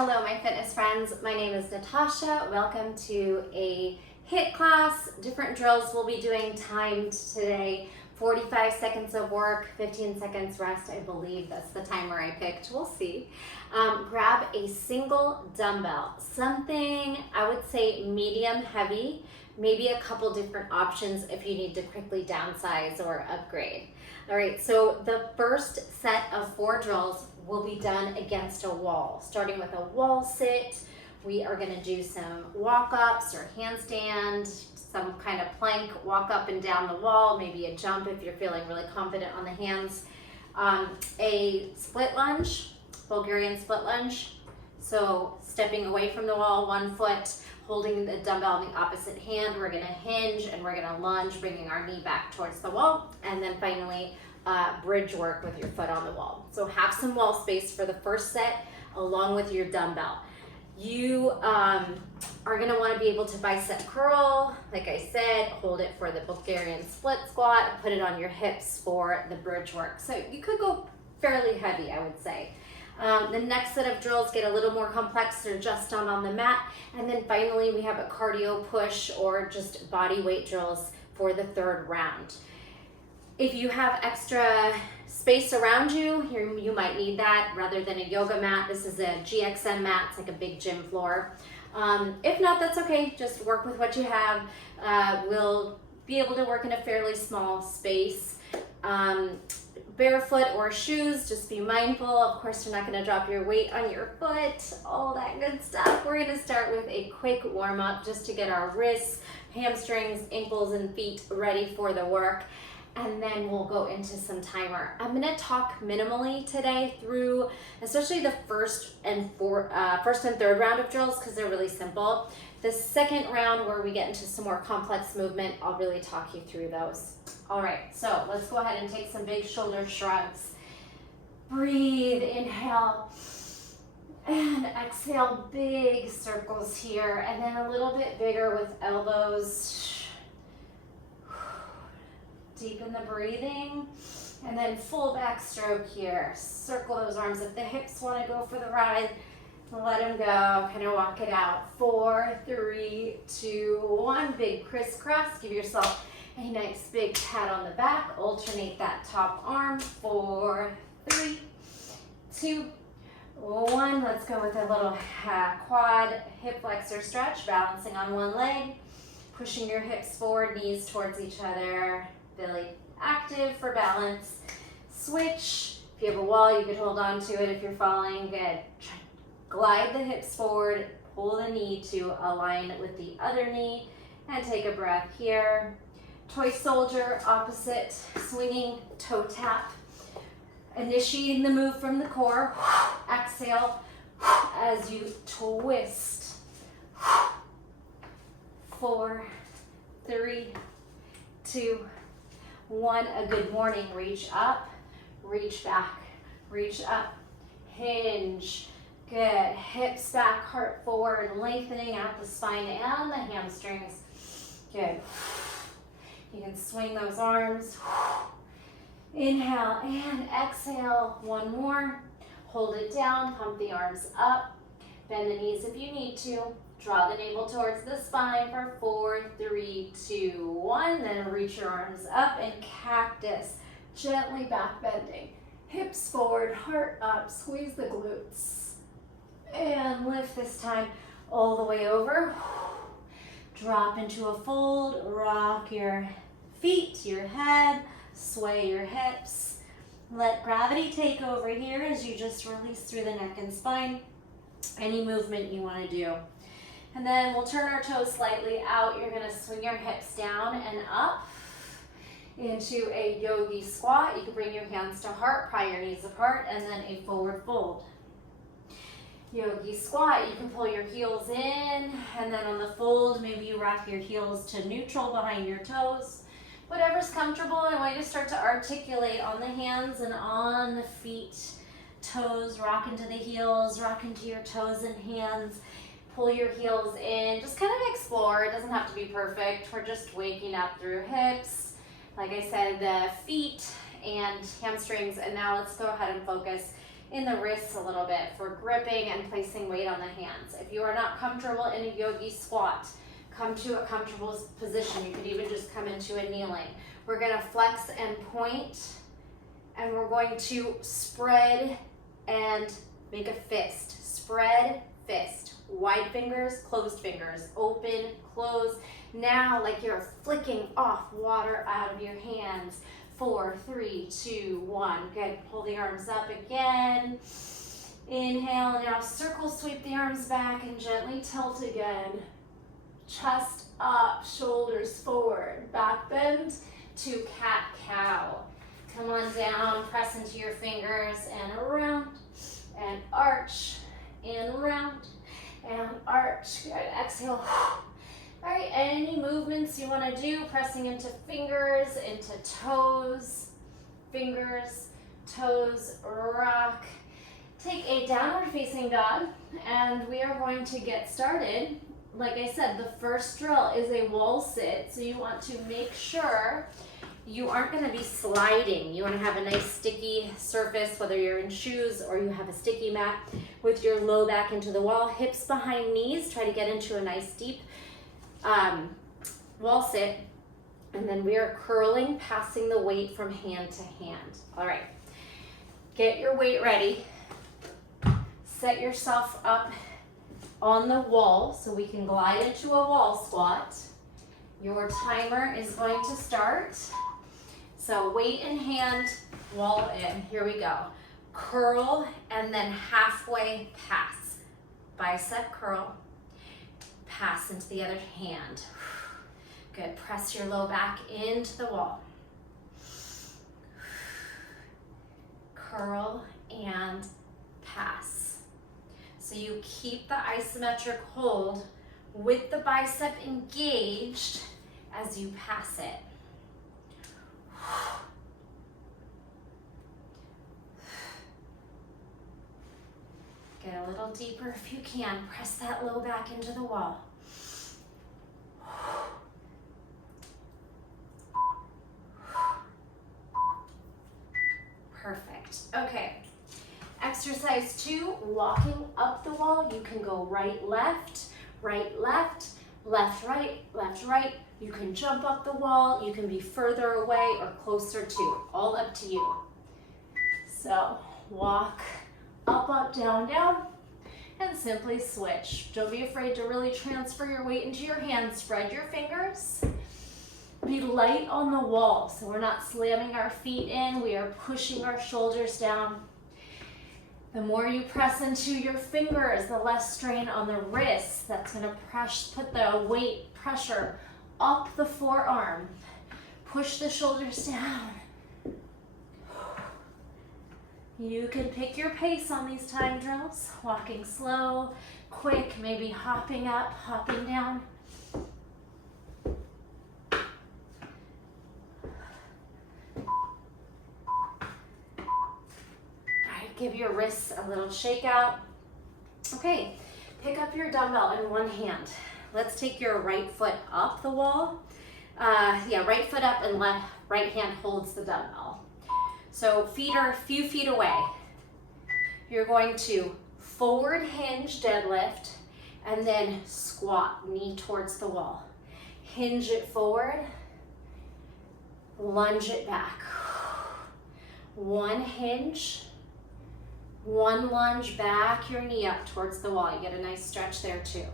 Hello, my fitness friends. My name is Natasha. Welcome to a HIIT class. Different drills we'll be doing timed today. 45 seconds of work, 15 seconds rest. I believe that's the timer I picked. We'll see. Grab a single dumbbell, something I would say medium heavy, maybe a couple different options if you need to quickly downsize or upgrade. All right, so the first set of 4 drills will be done against a wall, starting with a wall sit. We are gonna do some walk-ups or handstand, some kind of plank, walk up and down the wall, maybe a jump if you're feeling really confident on the hands. A split lunge, Bulgarian split lunge. So stepping away from the wall, 1 foot, holding the dumbbell in the opposite hand. We're gonna hinge and we're gonna lunge, bringing our knee back towards the wall. And then finally, bridge work with your foot on the wall. So have some wall space for the first set along with your dumbbell. You are gonna wanna be able to bicep curl, like I said, hold it for the Bulgarian split squat, put it on your hips for the bridge work. So you could go fairly heavy, I would say. The next set of drills get a little more complex. They're just on the mat. And then finally, we have a cardio push or just body weight drills for the 3rd round. If you have extra space around you, you might need that rather than a yoga mat. This is a GXM mat. It's like a big gym floor. If not, that's okay. Just work with what you have. We'll be able to work in a fairly small space. Barefoot or shoes, just be mindful. Of course, you're not gonna drop your weight on your foot, all that good stuff. We're gonna start with a quick warm up just to get our wrists, hamstrings, ankles, and feet ready for the work. And then we'll go into some timer. I'm gonna talk minimally today through, especially the first and 3rd round of drills because they're really simple. The 2nd round where we get into some more complex movement, I'll really talk you through those. All right, so let's go ahead and take some big shoulder shrugs. Breathe, inhale, and exhale, big circles here, and then a little bit bigger with elbows. Deepen the breathing, and then full back stroke here. Circle those arms. If the hips want to go for the ride, let them go. Kind of walk it out. 4, 3, 2, 1. Big crisscross. Give yourself a nice big pat on the back. Alternate that top arm. 4, 3, 2, 1. Let's go with a little quad hip flexor stretch. Balancing on one leg. Pushing your hips forward, knees towards each other. Really active for balance. Switch. If you have a wall, you could hold on to it if you're falling. Good. Glide the hips forward. Pull the knee to align with the other knee. And take a breath here. Toy soldier, opposite. Swinging toe tap. Initiating the move from the core. Exhale as you twist. 4, 3, 2, 1. A good morning. Reach up, reach back, reach up, hinge. Good. Hips back, heart forward, lengthening out the spine and the hamstrings. Good. You can swing those arms. Inhale and exhale. 1 more. Hold it down, pump the arms up. Bend the knees if you need to. Draw the navel towards the spine for 4, 3, 2, 1. Then reach your arms up and cactus. Gently back bending. Hips forward, heart up. Squeeze the glutes. And lift this time all the way over. Drop into a fold. Rock your feet, your head. Sway your hips. Let gravity take over here as you just release through the neck and spine. Any movement you want to do. And then we'll turn our toes slightly out. You're gonna swing your hips down and up into a yogi squat. You can bring your hands to heart, pry your knees apart, and then a forward fold. Yogi squat, you can pull your heels in, and then on the fold, maybe you rock your heels to neutral behind your toes. Whatever's comfortable. I want you to start to articulate on the hands and on the feet. Toes, rock into the heels, rock into your toes and hands. Pull your heels in, just kind of explore. It doesn't have to be perfect. We're just waking up through hips. Like I said, the feet and hamstrings. And now let's go ahead and focus in the wrists a little bit for gripping and placing weight on the hands. If you are not comfortable in a yogi squat, come to a comfortable position. You could even just come into a kneeling. We're gonna flex and point, and we're going to spread and make a fist. Spread, fist. Wide fingers, closed fingers. Open, close. Now, like you're flicking off water out of your hands. 4, 3, 2, 1. Good. Pull the arms up again. Inhale, and now circle sweep the arms back and gently tilt again. Chest up, shoulders forward. Back bend to cat-cow. Come on down, press into your fingers and around, and arch, and round, and arch. Good. Exhale. All right, any movements you want to do, pressing into fingers, into toes, fingers, toes, rock. Take a downward facing dog, and we are going to get started. Like I said, the first drill is a wall sit, so you want to make sure you aren't going to be sliding. You want to have a nice sticky surface, whether you're in shoes or you have a sticky mat, with your low back into the wall, hips behind knees. Try to get into a nice deep wall sit, and then we are curling, passing the weight from hand to hand. All right, get your weight ready. Set yourself up on the wall so we can glide into a wall squat. Your timer is going to start. So weight in hand, wall in. Here we go. Curl and then halfway pass. Bicep curl. Pass into the other hand. Good. Press your low back into the wall. Curl and pass. So you keep the isometric hold with the bicep engaged as you pass it. Get a little deeper if you can. Press that low back into the wall. Perfect. Okay. Exercise 2, walking up the wall. You can go right, left, left, right. You can jump up the wall. You can be further away or closer to. All up to you. So walk up, down, and simply switch. Don't be afraid to really transfer your weight into your hands. Spread your fingers. Be light on the wall, so we're not slamming our feet in. We are pushing our shoulders down. The more you press into your fingers, the less strain on the wrists. That's going to put the weight pressure up the forearm. Push the shoulders down. You can pick your pace on these time drills. Walking slow, quick, maybe hopping up, hopping down. Give your wrists a little shake out. Okay, pick up your dumbbell in one hand. Let's take your right foot up the wall. Right foot up and right hand holds the dumbbell. So feet are a few feet away. You're going to forward hinge deadlift and then squat, knee towards the wall. Hinge it forward, lunge it back. One hinge, one lunge, back your knee up towards the wall. You get a nice stretch there too.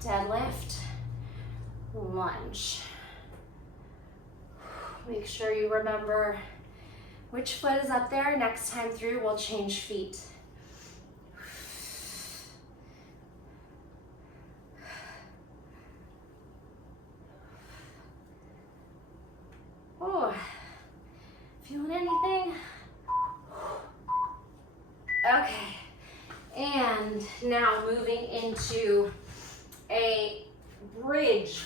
Deadlift, lunge. Make sure you remember which foot is up there. Next time through, we'll change feet. Oh, feeling anything? Okay, and now moving into a bridge.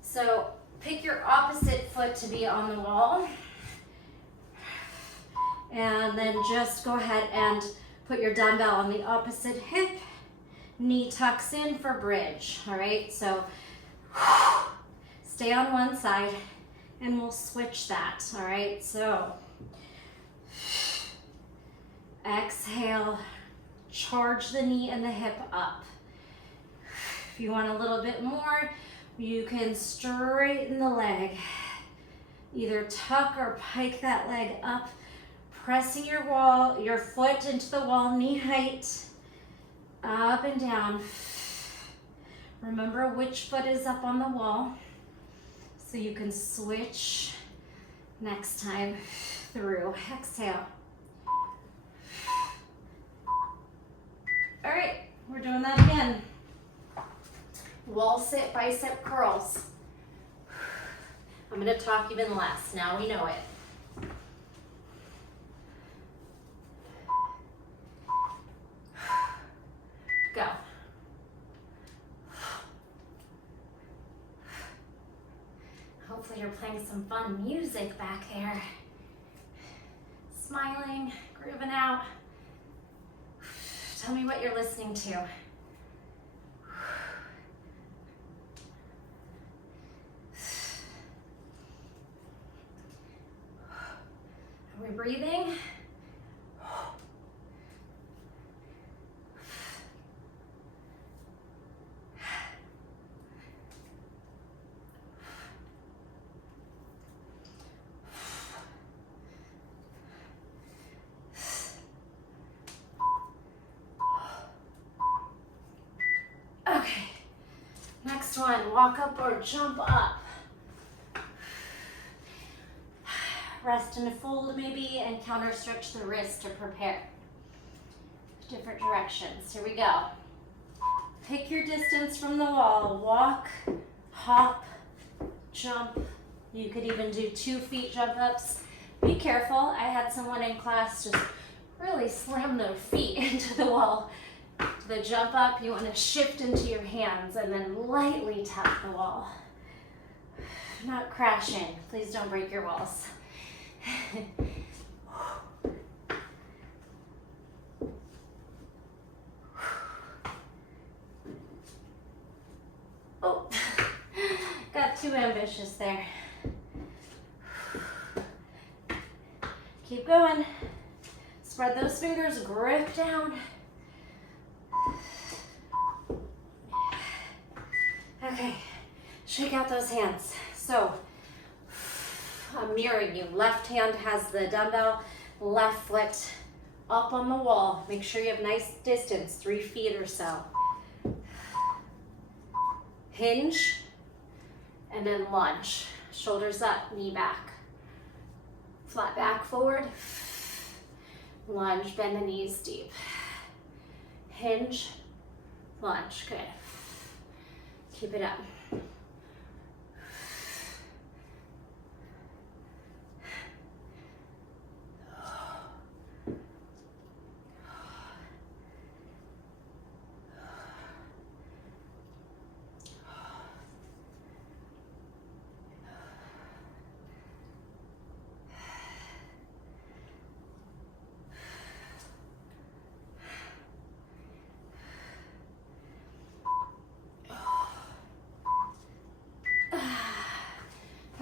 So pick your opposite foot to be on the wall, and then just go ahead and put your dumbbell on the opposite hip. Knee tucks in for bridge, all right? So stay on one side, and we'll switch that, all right? So Exhale, charge the knee and the hip up. If you want a little bit more, you can straighten the leg. Either tuck or pike that leg up, pressing your foot into the wall, knee height, up and down. Remember which foot is up on the wall so you can switch next time through. Exhale. All right, we're doing that again. Wall sit bicep curls. I'm gonna talk even less, now we know it. Go. Hopefully you're playing some fun music back there. Smiling, grooving out. Tell me what you're listening to. Are we breathing? Okay, next one, walk up or jump up. Rest and fold maybe, and counter stretch the wrist to prepare. Different directions, here we go. Pick your distance from the wall, walk, hop, jump. You could even do 2 feet jump ups. Be careful, I had someone in class just really slam their feet into the wall. The jump up, you want to shift into your hands and then lightly tap the wall. Not crashing, please don't break your walls. Oh, got too ambitious there. Keep going. Spread those fingers, grip down. Okay, shake out those hands. So, I'm mirroring you. Left hand has the dumbbell, left foot up on the wall. Make sure you have nice distance, 3 feet or so. Hinge, and then lunge. Shoulders up, knee back. Flat back forward. Lunge, bend the knees deep. Hinge, lunge, good. Keep it up.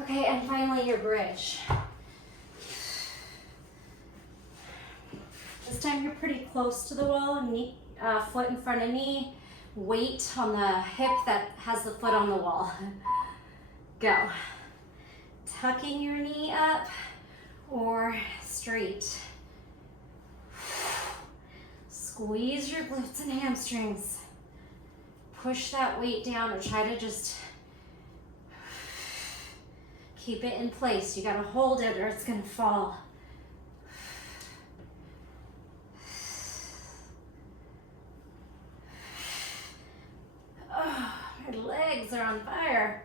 Okay, and finally your bridge. This time you're pretty close to the wall, knee, foot in front of knee, weight on the hip that has the foot on the wall. Go. Tucking your knee up or straight. Squeeze your glutes and hamstrings. Push that weight down or try to just keep it in place. You gotta hold it or it's gonna fall. Oh, my legs are on fire.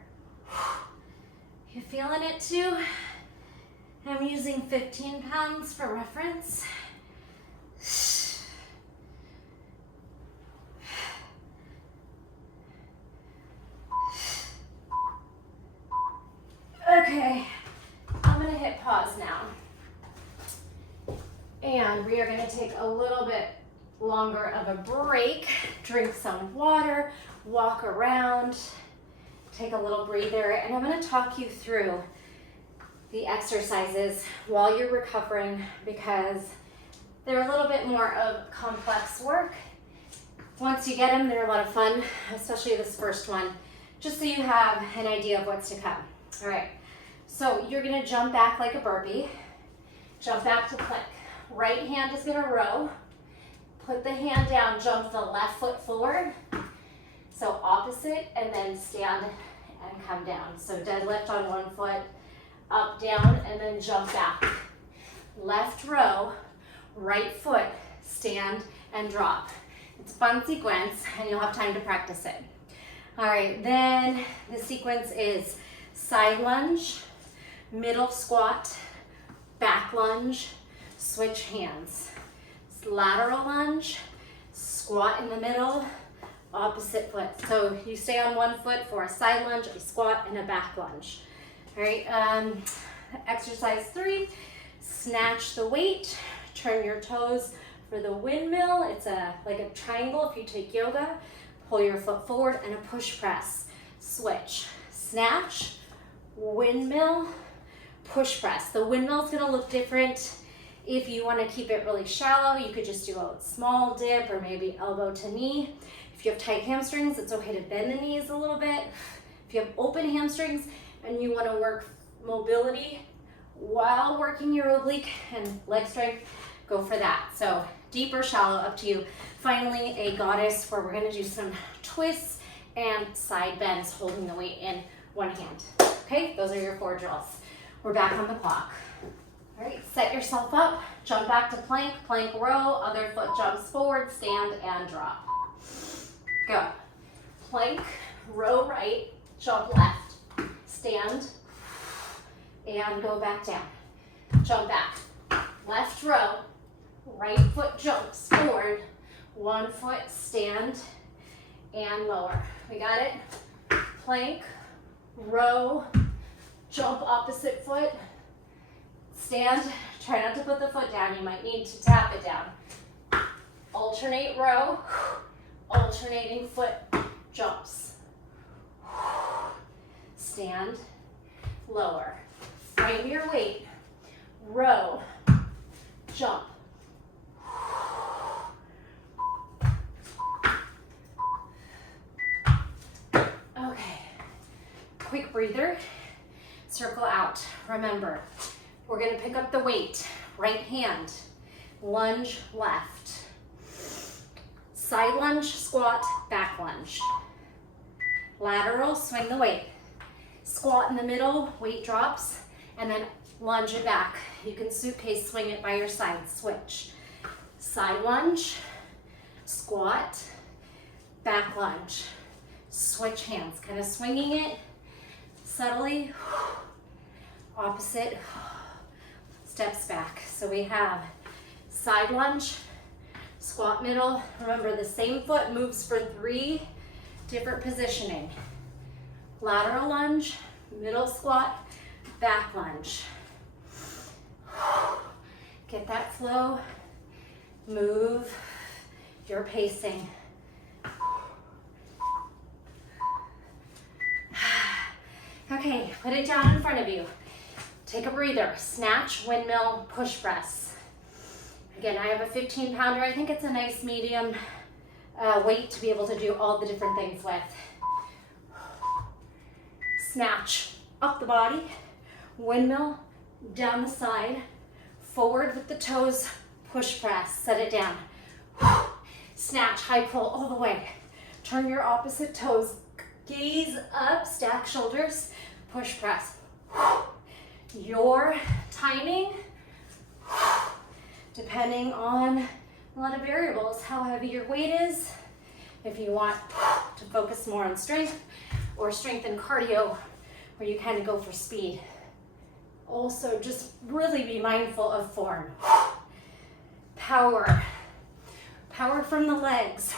You feeling it too? I'm using 15 pounds for reference. Okay, I'm gonna hit pause now. And we are gonna take a little bit longer of a break, drink some water, walk around, take a little breather, and I'm gonna talk you through the exercises while you're recovering because They're a little bit more of complex work. Once you get them, they're a lot of fun, especially this first one, just so you have an idea of what's to come. All right, so you're gonna jump back like a burpee, jump back to plank. Right hand is gonna row, put the hand down, jump the left foot forward. So opposite, and then stand and come down. So deadlift on one foot, up, down, and then jump back. Left row, right foot, stand and drop. It's a fun sequence, and you'll have time to practice it. All right, then the sequence is side lunge, middle squat, back lunge, switch hands. Lateral lunge, squat in the middle, opposite foot. So you stay on one foot for a side lunge, a squat, and a back lunge. All right, exercise 3, snatch the weight, turn your toes for the windmill. It's like a triangle if you take yoga. Pull your foot forward and a push press. Switch, snatch, windmill, push press. The windmill is gonna look different. If you wanna keep it really shallow, you could just do a small dip or maybe elbow to knee. If you have tight hamstrings, it's okay to bend the knees a little bit. If you have open hamstrings and you wanna work mobility while working your oblique and leg strength, go for that. So deep or shallow, up to you. Finally, a goddess where we're gonna do some twists and side bends, holding the weight in one hand. Okay, those are your 4 drills. We're back on the clock. All right, set yourself up, jump back to plank, plank row, other foot jumps forward, stand and drop. Go. Plank, row right, jump left, stand, and go back down. Jump back. Left row, right foot jumps forward, one foot stand and lower. We got it? Plank, row, jump opposite foot, stand. Try not to put the foot down. You might need to tap it down. Alternate row, alternating foot jumps. Stand, lower. Frame your weight. Row, jump. Okay, quick breather, circle out. Remember, we're gonna pick up the weight, right hand, lunge left. Side lunge, squat, back lunge. Lateral, swing the weight. Squat in the middle, weight drops, and then lunge it back. You can suitcase swing it by your side, switch. Side lunge, squat, back lunge. Switch hands, kind of swinging it subtly. Opposite, steps back. So we have side lunge, squat middle. Remember, the same foot moves for 3 different positioning. Lateral lunge, middle squat, back lunge. Get that flow, move, your pacing. Okay, put it down in front of you. Take a breather, snatch, windmill, push press. Again, I have a 15-pounder. I think it's a nice medium weight to be able to do all the different things with. Snatch, up the body, windmill, down the side, forward with the toes, push press, set it down. Snatch, high pull all the way. Turn your opposite toes, gaze up, stack shoulders, push press. Your timing, depending on a lot of variables, how heavy your weight is, if you want to focus more on strength or strength and cardio, where you kind of go for speed. Also, just really be mindful of form. Power. Power from the legs.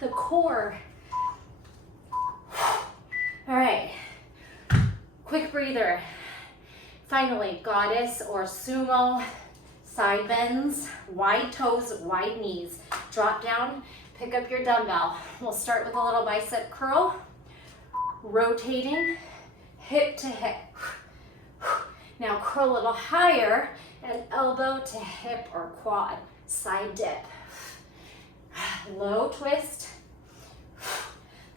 The core. All right. Quick breather. Finally, goddess or sumo. Side bends, wide toes, wide knees. Drop down, pick up your dumbbell. We'll start with a little bicep curl. Rotating, hip to hip. Now curl a little higher and elbow to hip or quad. Side dip. Low twist.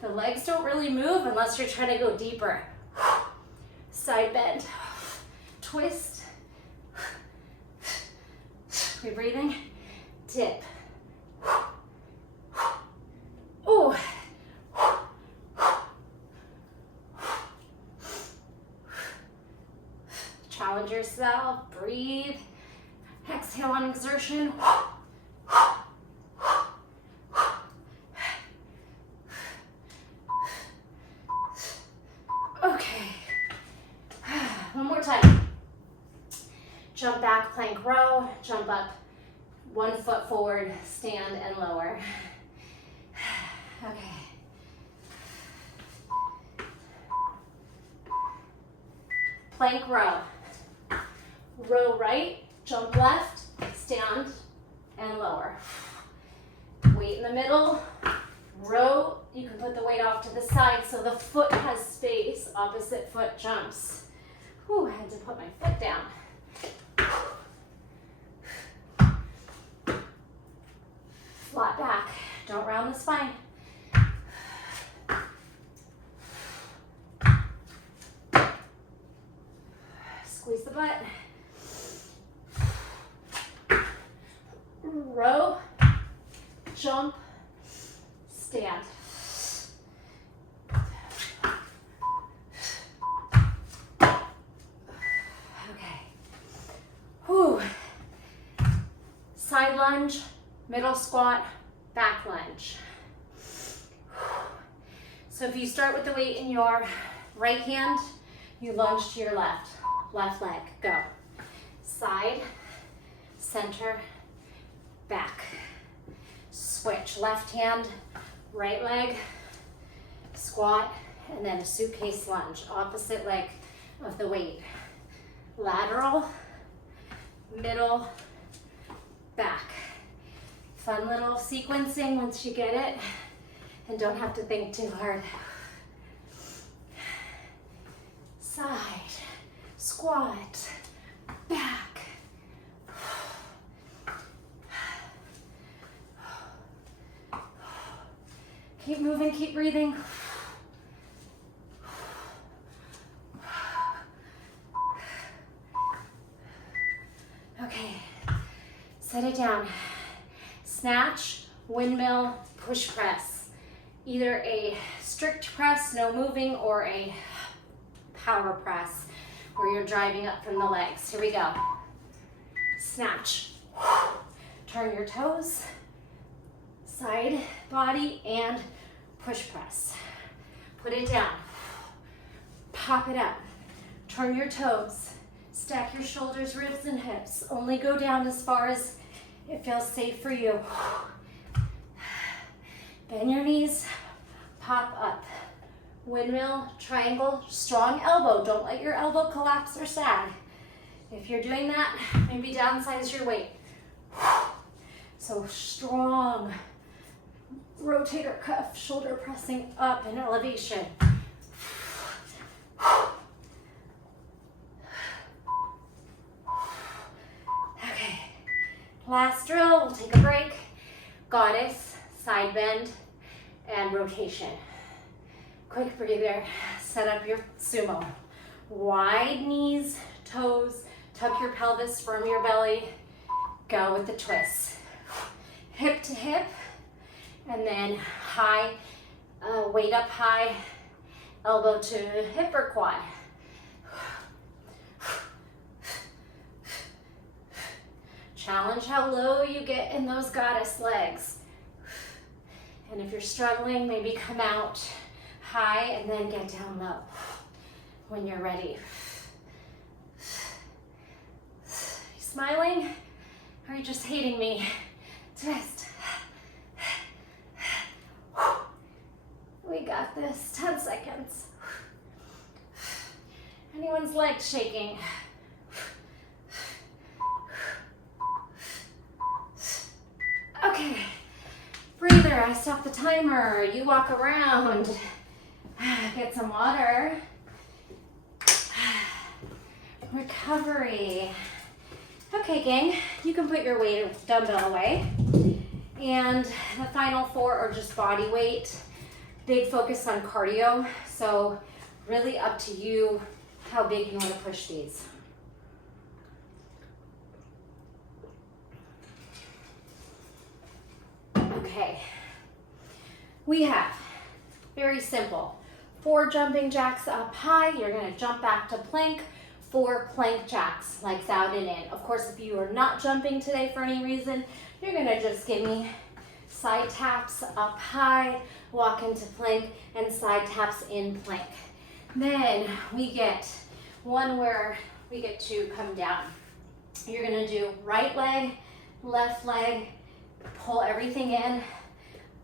The legs don't really move unless you're trying to go deeper. Side bend. Twist. We're breathing. Dip. Ooh. Challenge yourself. Breathe. Exhale on exertion. Okay. One more time. Jump back, plank row. Jump up. 1 foot forward, stand and lower. Okay. Plank row. Row right, jump left, stand and lower. Weight in the middle. Row, you can put the weight off to the side so the foot has space. Opposite foot jumps. Whew, I had to put my foot down. Flat back, don't round the spine. Squeeze the butt. Row, jump, stand. Okay. Whew. Side lunge, middle squat, back lunge. So if you start with the weight in your right hand, you lunge to your left leg, go. Side, center, back. Switch, left hand, right leg, squat, and then a suitcase lunge, opposite leg of the weight. Lateral, middle, back. Fun little sequencing once you get it, and don't have to think too hard. Side, squat, back. Keep moving, keep breathing. Okay, set it down. Snatch, windmill, push press. Either a strict press, no moving, or a power press where you're driving up from the legs. Here we go. Snatch. Turn your toes, side, body, and push press. Put it down. Pop it up. Turn your toes. Stack your shoulders, ribs, and hips. Only go down as far as it feels safe for you. Bend your knees, pop up. Windmill, triangle, strong elbow. Don't let your elbow collapse or sag. If you're doing that, maybe downsize your weight. So strong rotator cuff, shoulder pressing up in elevation. Okay, last drill, we'll take a break. Goddess, side bend, and rotation. Quick breather, set up your sumo. Wide knees, toes, tuck your pelvis, firm your belly, go with the twist. Hip to hip, and then high, weight up high, elbow to hip or quad. Challenge how low you get in those goddess legs. And if you're struggling, maybe come out high and then get down low when you're ready. You smiling? Or are you just hating me? Twist. We got this. 10 seconds. Anyone's legs shaking? Okay. Breather. I stop the timer. You walk around. Get some water. Recovery. Okay, gang, you can put your weight dumbbell away. And the final 4 are just body weight. Big focus on cardio. So really up to you how big you want to push these. Okay, we have, very simple, 4 jumping jacks up high. You're gonna jump back to plank, 4 plank jacks, legs out and in. Of course, if you are not jumping today for any reason, you're gonna just give me side taps up high, walk into plank, and side taps in plank. Then we get one where we get to come down. You're gonna do right leg, left leg, pull everything in,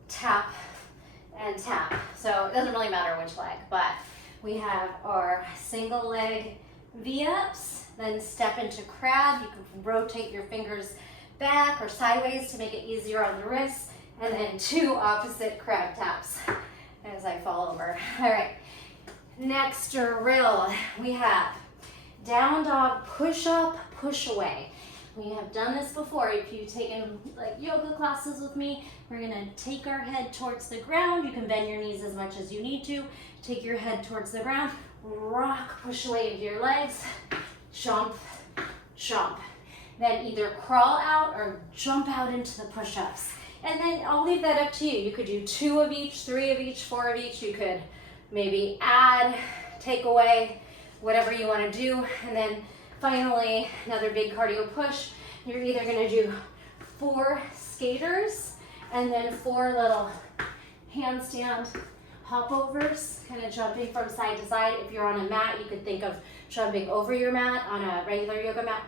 tap, and tap. So it doesn't really matter which leg, but we have our single leg V-ups, then step into crab. You can rotate your fingers back or sideways to make it easier on the wrists, and then 2 opposite crab taps as I fall over. All right, next drill, we have down dog push up, push away. We have done this before. If you've taken like yoga classes with me, we're gonna take our head towards the ground. You can bend your knees as much as you need to. Take your head towards the ground, rock, push away into your legs, jump, jump. Then either crawl out or jump out into the push-ups. And then I'll leave that up to you. You could do 2 of each, 3 of each, 4 of each. You could maybe add, take away, whatever you wanna do. And then finally, another big cardio push. You're either gonna do 4 skaters and then 4 little handstand hop overs, kind of jumping from side to side. If you're on a mat, you could think of jumping over your mat on a regular yoga mat.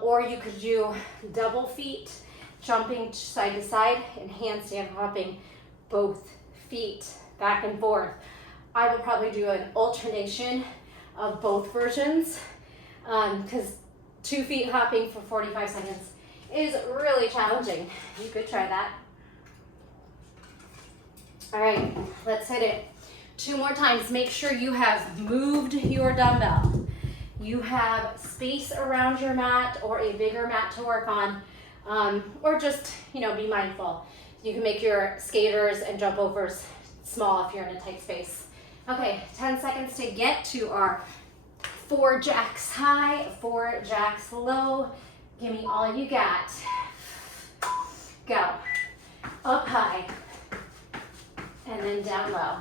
Or you could do double feet, jumping side to side and handstand hopping both feet back and forth. I would probably do an alternation of both versions because 2 feet hopping for 45 seconds is really challenging. You could try that. All right, let's hit it 2 more times. Make sure you have moved your dumbbell. You have space around your mat or a bigger mat to work on, or just, be mindful. You can make your skaters and jump overs small if you're in a tight space. Okay, 10 seconds to get to our 4 jacks high, 4 jacks low. Give me all you got. Go. Up high, and then down low.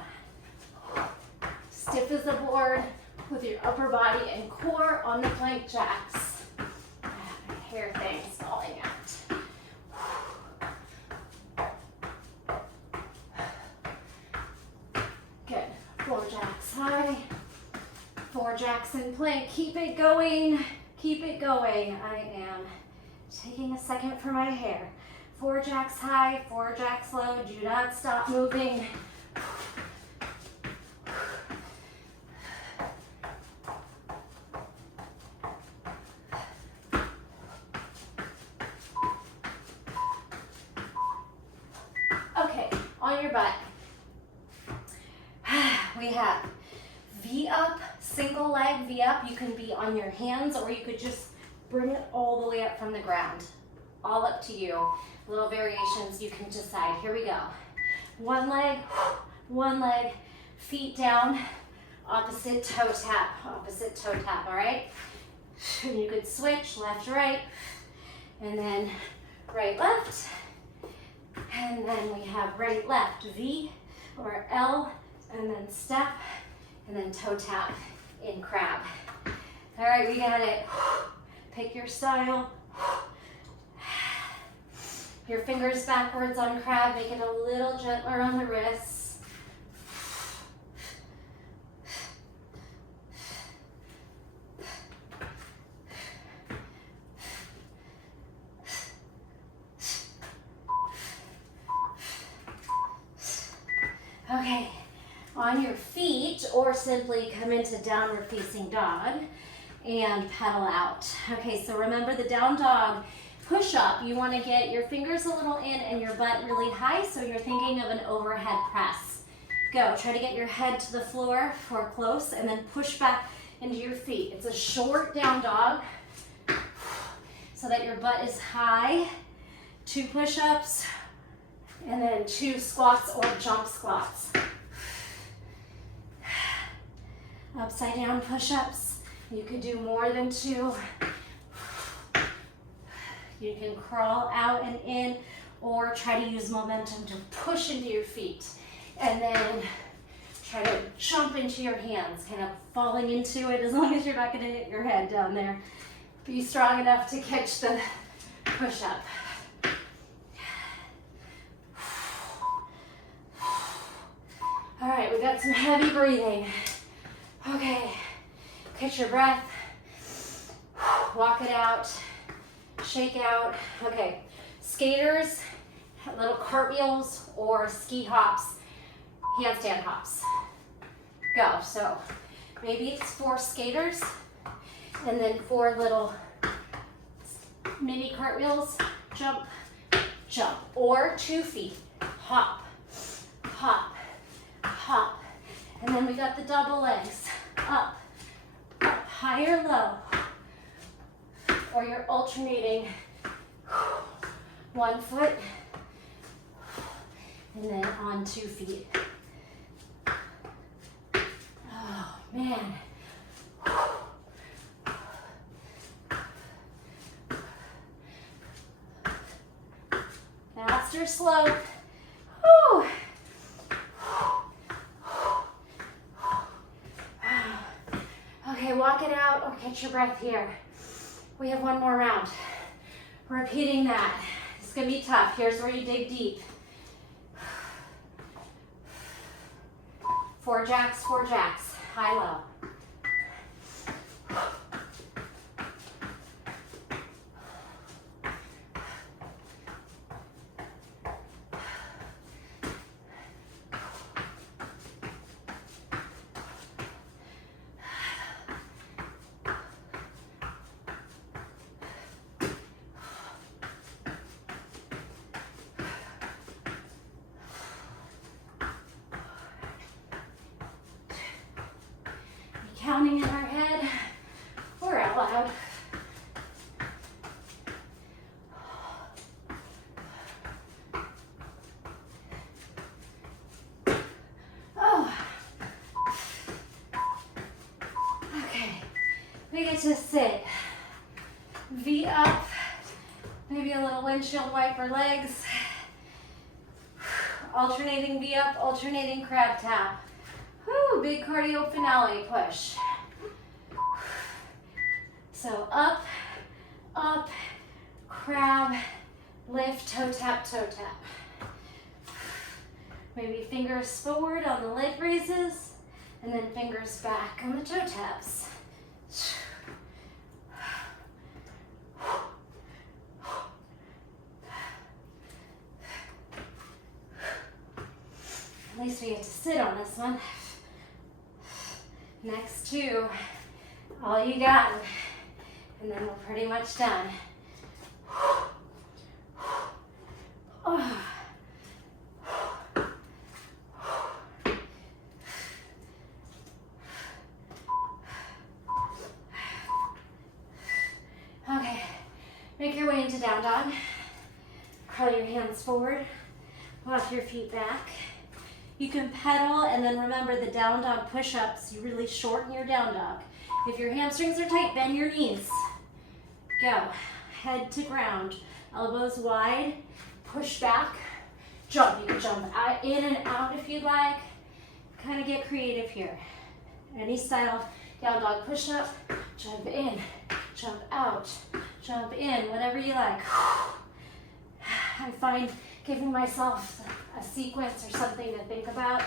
Stiff as a board with your upper body and core on the plank jacks. My hair thing's falling out. Good. 4 jacks high, 4 jacks in plank. Keep it going. Keep it going. I am taking a second for my hair. 4 jacks high, 4 jacks low. Do not stop moving. Okay, on your butt. We have V-up, single leg V-up. You can be on your hands or you could just bring it all the way up from the ground. All up to you. Little variations you can decide. Here we go. 1 leg, feet down, opposite toe tap, all right? And you could switch left, right, and then right, left, and then we have right, left, V or L, and then step, and then toe tap in crab. All right, we got it. Pick your style. Your fingers backwards on crab, make it a little gentler on the wrists. Okay, on your feet, or simply come into downward facing dog and pedal out. Okay, so remember the down dog push up, you want to get your fingers a little in and your butt really high, so you're thinking of an overhead press. Go, try to get your head to the floor for close and then push back into your feet. It's a short down dog, so so that your butt is high. 2 push-ups, and then 2 squats or jump squats. Upside down push-ups. You could do more than 2. You can crawl out and in, or try to use momentum to push into your feet. And then try to jump into your hands, kind of falling into it, as long as you're not gonna hit your head down there. Be strong enough to catch the push-up. All right, we got some heavy breathing. Okay, catch your breath. Walk it out, shake out. Okay, skaters, little cartwheels or ski hops, handstand hops. Go. So maybe it's 4 skaters and then 4 little mini cartwheels, jump, jump, or 2 feet, hop, hop, hop. And then we got the double legs, up, up, high or low. Or you're alternating 1 foot and then on 2 feet. Oh, man. Fast or slow. Whew. Okay, walk it out or catch your breath here. We have 1 more round. Repeating that. It's gonna be tough. Here's where you dig deep. 4 jacks, 4 jacks. High, low. Counting in our head or out loud. Oh. Okay. We get to sit. V up. Maybe a little windshield wiper legs. Alternating V up, alternating crab tap. Woo, big cardio finale push. So up, up, crab, lift, toe tap, toe tap. Maybe fingers forward on the leg raises, and then fingers back on the toe taps. At least we get to sit on this one. Next 2, all you got, and then we're pretty much done. Oh. Okay, make your way into down dog. Curl your hands forward, walk your feet back. You can pedal, and then remember the down dog push-ups, you really shorten your down dog. If your hamstrings are tight, bend your knees. Go, head to ground, elbows wide, push back, jump. You can jump out, in and out if you'd like. Kind of get creative here. Any style, down dog push-up, jump in, jump out, jump in, whatever you like. I find giving myself a sequence or something to think about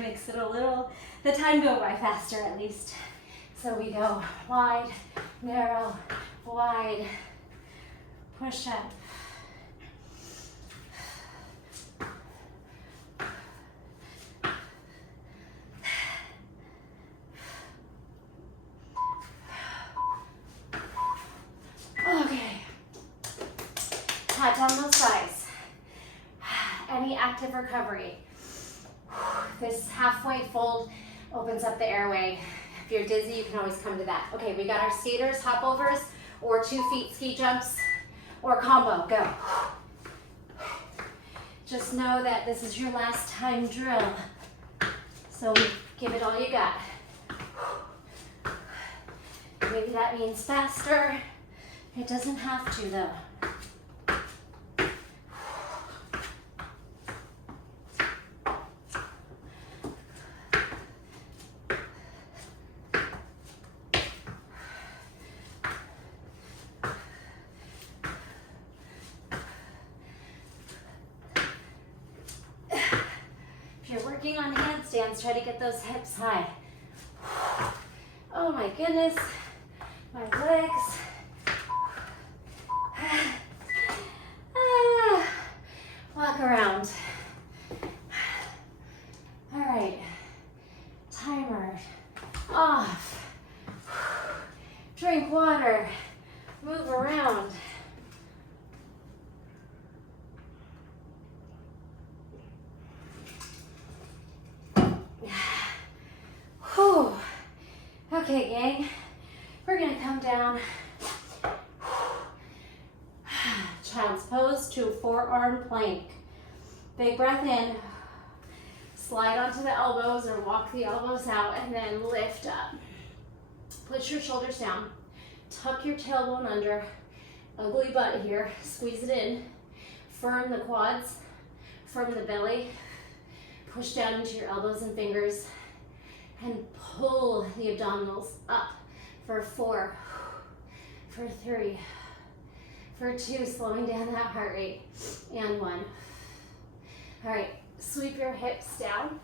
makes it a little, the time go by faster at least. So we go wide, narrow, wide, push up. Okay, pat down those thighs. Any active recovery. This halfway fold opens up the airway. If you're dizzy, you can always come to that. Okay, we got our skaters, hop overs. or 2 feet ski jumps, or combo. Go. Just know that this is your last time drill, so give it all you got. Maybe that means faster. It doesn't have to though. Working on handstands, try to get those hips high. Oh my goodness, my legs. Walk around. All right, timer off. Drink water, move around. Whew. Okay, gang, we're gonna come down. Child's pose to forearm plank. Big breath in, slide onto the elbows or walk the elbows out, and then lift up. Push your shoulders down, tuck your tailbone under, ugly butt here, squeeze it in, firm the quads, firm the belly, push down into your elbows and fingers, and pull the abdominals up for 4, for 3, for 2, slowing down that heart rate, and 1. All right, sweep your hips down,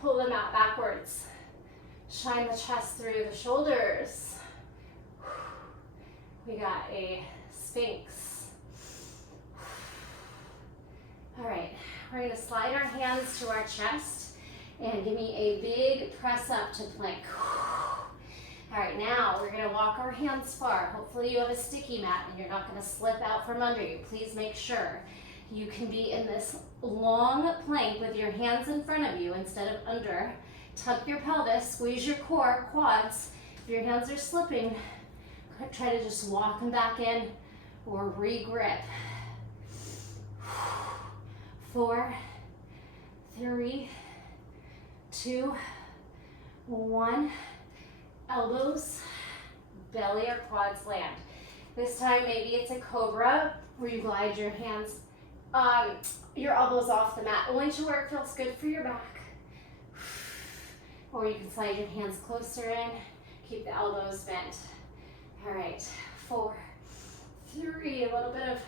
pull them out backwards, shine the chest through the shoulders. We got a Sphinx. All right, we're gonna slide our hands to our chest and give me a big press up to plank. All right, now we're gonna walk our hands far. Hopefully you have a sticky mat and you're not gonna slip out from under you. Please make sure you can be in this long plank with your hands in front of you instead of under. Tuck your pelvis, squeeze your core, quads. If your hands are slipping, try to just walk them back in or re-grip. 4, 3, 2, 1. Elbows, belly or quads land. This time maybe it's a cobra where you glide your hands, your elbows off the mat, only to where it feels good for your back. Or you can slide your hands closer in, keep the elbows bent. All right, 4, 3, a little bit of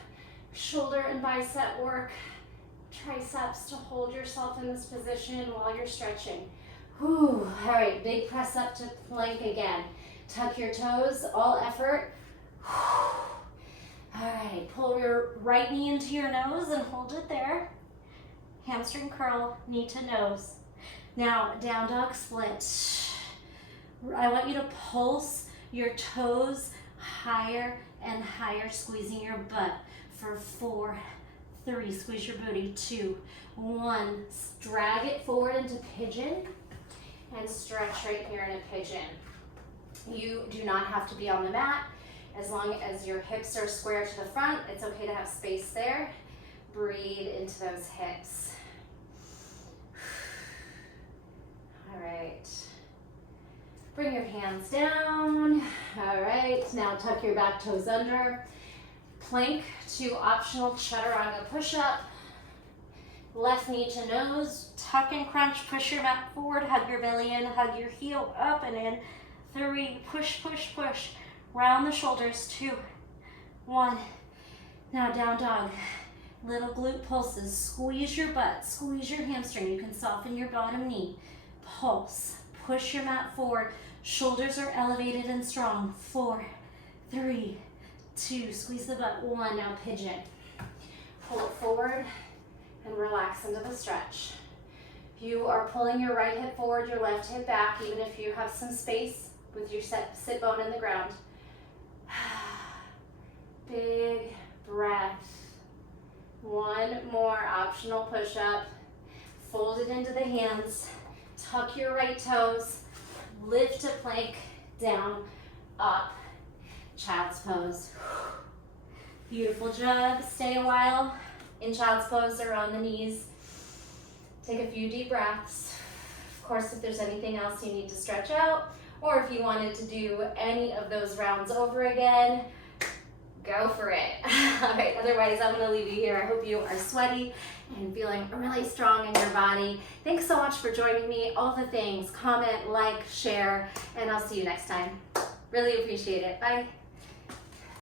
shoulder and bicep work. Triceps to hold yourself in this position while you're stretching. Whew. All right, big press up to plank again. Tuck your toes, all effort. All right, pull your right knee into your nose and hold it there. Hamstring curl, knee to nose. Now, down dog split. I want you to pulse your toes higher and higher, squeezing your butt for 4, 3, squeeze your booty, 2, 1. Drag it forward into pigeon and stretch right here in a pigeon. You do not have to be on the mat. As long as your hips are square to the front, it's okay to have space there. Breathe into those hips. All right. Bring your hands down. All right, now tuck your back toes under. Plank to optional chaturanga push-up. Left knee to nose, tuck and crunch, push your back forward, hug your belly in, hug your heel up and in. 3, push, push, push. Round the shoulders, 2, 1. Now down dog. Little glute pulses. Squeeze your butt, squeeze your hamstring. You can soften your bottom knee. Pulse, push your mat forward. Shoulders are elevated and strong. 4, 3, 2, squeeze the butt. 1, now pigeon. Pull it forward and relax into the stretch. You are pulling your right hip forward, your left hip back, even if you have some space with your sit bone in the ground. Big breath. 1 more optional push-up. Fold it into the hands. Tuck your right toes. Lift to plank, down, up. child's pose. Beautiful job. Stay a while in child's pose or on the knees. Take a few deep breaths. Of course, if there's anything else you need to stretch out, or if you wanted to do any of those rounds over again, go for it. All right, otherwise I'm gonna leave you here. I hope you are sweaty and feeling really strong in your body. Thanks so much for joining me. All the things, comment, like, share, and I'll see you next time. Really appreciate it. Bye.